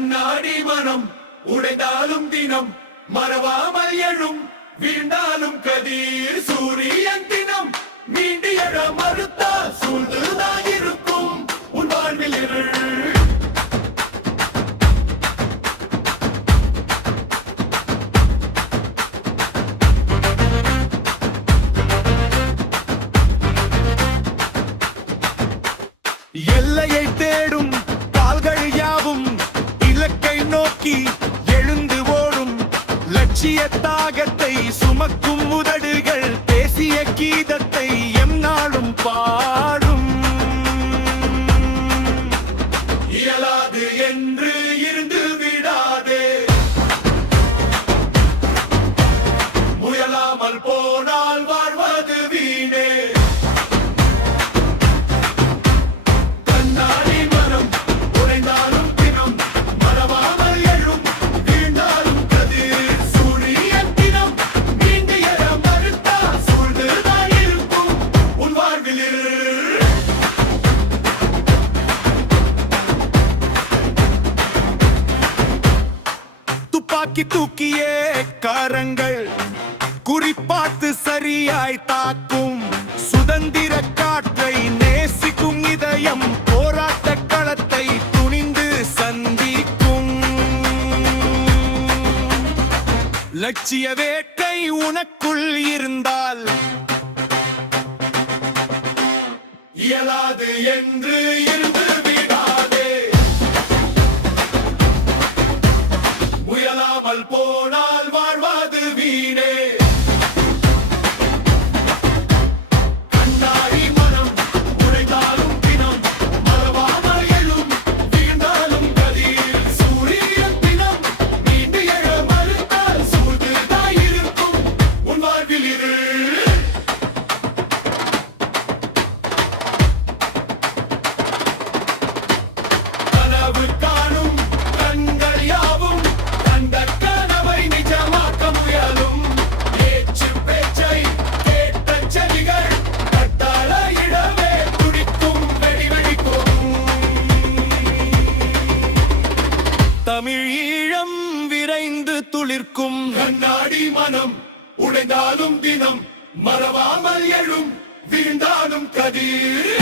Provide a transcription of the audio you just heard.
கண்ணாடி மனம் உடைந்தாலும் தினம் மறவாமல் எழும் வீழ்ந்தாலும் கதிர் சூரியன் தினம் மீண்டு எழ மறுத்தா சூழ்ந்துதான் இருக்கும் உன் வாழ்வில் இருள். எல்லையை தேடும் கால்கள் யாவும் இலக்கை நோக்கி எழுந்து ஓடும் லட்சிய தாகத்தை சுமக்கும் உதடுகள் பேசிய கீதத்தை எம் நாளும் பாடும். இயலாது என்று இருந்து விடாதே, முயலாமல் போனால் வாழ்வது வீணே. கண்ணாடி மனம் உடைந்தாலும் தினம் மறவாமல் எழும் வீழ்ந்தாலும் கதிர் சூரியன் தினம் மீண்டு எழ மறுத்தா சூழ்ந்துதான் இருக்கும் உன் வாழ்வில் இருள். துப்பாக்கி தூக்கிய காரங்கள் குறிப்பாத்து சரியாய் தாக்கும் சுதந்திர காற்றை நேசிக்கும் இதயம் போராட்ட களத்தை துணிந்து சந்திக்கும். லட்சிய வேட்கை உனக்குள் இருந்தால் இயலாது என்று இருந்து விடாதே, முயலாமல் போனால் வாழ்வது வீணே. கண்ணாடி மனம் உடைந்தாலும் தினம் மறவாமல் எழும் வீழ்ந்தாலும் கதிர் சூரியன் தினம் மீண்டு எழ மறுத்தால் சூழ்ந்துதான் இருக்கும் உன் வாழ்வில் இருள். கனவு காணும் கண்கள் யாவும் கண்ட கனவை நிஜமாக்க முயலும். ஏச்சு பேச்சை கேட்ட செவிகள் கட்டளையிடவே துடிக்கும் வெடி வெடிக்கும். தமிழ் ஈழம் விரைந்து துளிர்க்கும். கண்ணாடி மனம் உடைந்தாலும் தினம் மறவாமல் எழும் வீழ்ந்தாலும் கதிர்